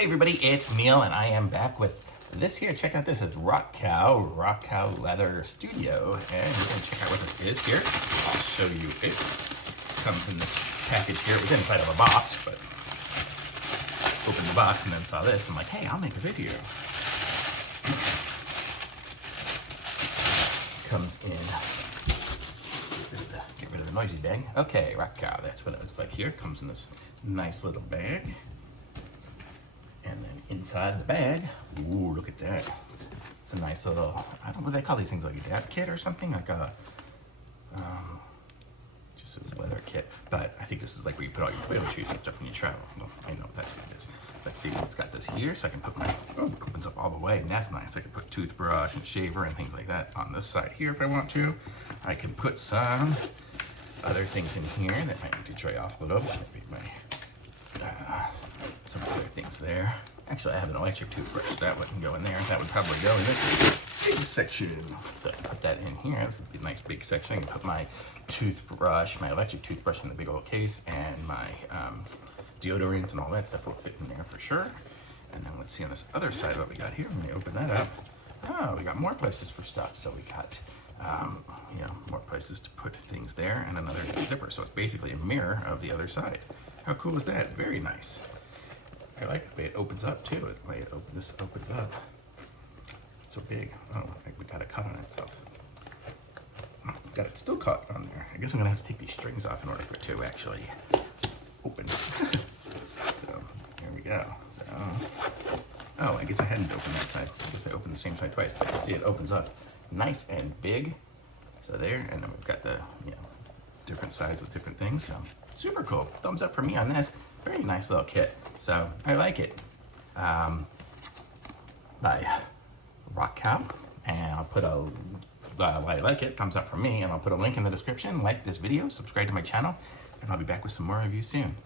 Hey everybody, it's Neil and I am back with this here. Check out this, it's Rockcow Leather Studio, and we're gonna check out what this is here. I'll show you it. Comes in this package here. It was inside of a box, but opened the box and then saw this. I'm like, hey, I'll make a video. Comes in, get rid of the noisy bag. Okay, Rockcow, that's what it looks like here. Comes in this nice little bag. And then inside the bag, ooh, look at that. It's a nice little, I don't know what they call these things, like a Dopp kit or something, like a, just says leather kit. But I think this is like where you put all your toiletries and stuff when you travel. Well, I know that's what it is. Let's see, it's got this here, so I can put my, oh, it opens up all the way, and that's nice. I can put toothbrush and shaver and things like that on this side here if I want to. I can put some other things in here that might need to dry off a little. Maybe my, some other things there. Actually, I have an electric toothbrush, so that wouldn't go in there. That would probably go in this big section. So I put that in here. This would be a nice big section. I can put my toothbrush, my electric toothbrush in the big old case, and my deodorant and all that stuff will fit in there for sure. And then let's see on this other side what we got here. When we open that up, oh, we got more places for stuff. So we got, you know, more places to put things there, and another zipper. So it's basically a mirror of the other side. How cool is that? Very nice. I like the way it opens up too. The way this opens up. It's so big. Oh, I think we got a cut on it. So got it still caught on there. I guess I'm gonna have to take these strings off in order for it to actually open. So here we go. So, oh, I guess I hadn't opened that side. I guess I opened the same side twice. But you can see it opens up nice and big. So there, and then we've got the, you know, different sides with different things. So super cool. Thumbs up for me on this. Very nice little kit. So I like it. By Rockcow, and I'll put a why I like it, thumbs up from me, and I'll put a link in the description. Like this video, subscribe to my channel, and I'll be back with some more reviews soon.